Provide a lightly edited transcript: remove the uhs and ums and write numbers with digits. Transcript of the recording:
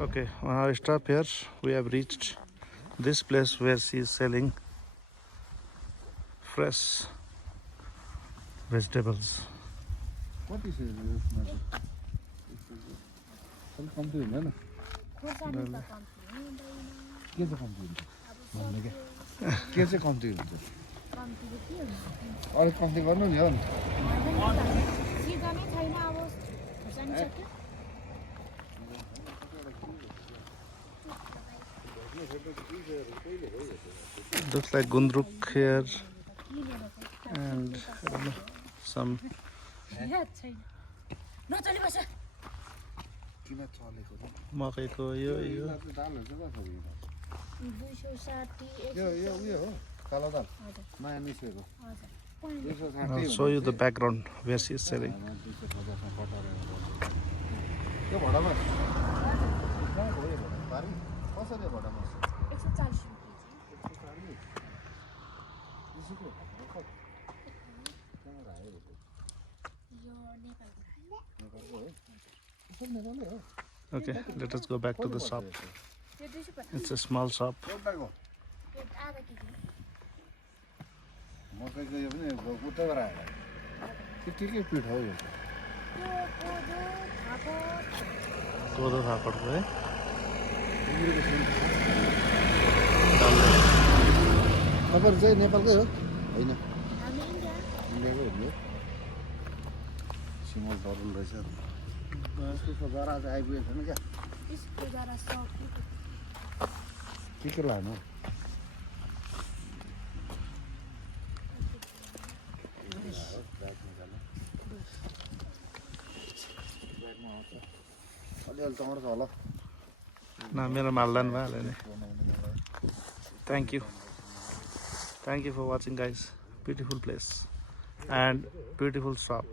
Okay, on our stop here, we have reached this place where she is selling fresh vegetables. What is it? Come to him, के चाहिँ कम्ती हुन्छ अलिक कम्ती गर्नु नि हो नि Looks like gundruk here and I don't know, some मकैको यो I'll show you the background where she is selling. Okay, let us go back to the shop. It's a small shop. मकैको यो पनि उताबाट आएर के पिठ हो यो कोदो फापडको है तपाईहरु चाहिँ नेपालकै हो हैन इन्डियाकै हो सिमल डरल रहेछ यसको जरा चाहिँ आइपुगेको छैन क्या यसको जरा सकिएको के लानु No, मेरो मालदान भयो नि Thank you for watching guys. Beautiful place and beautiful shop.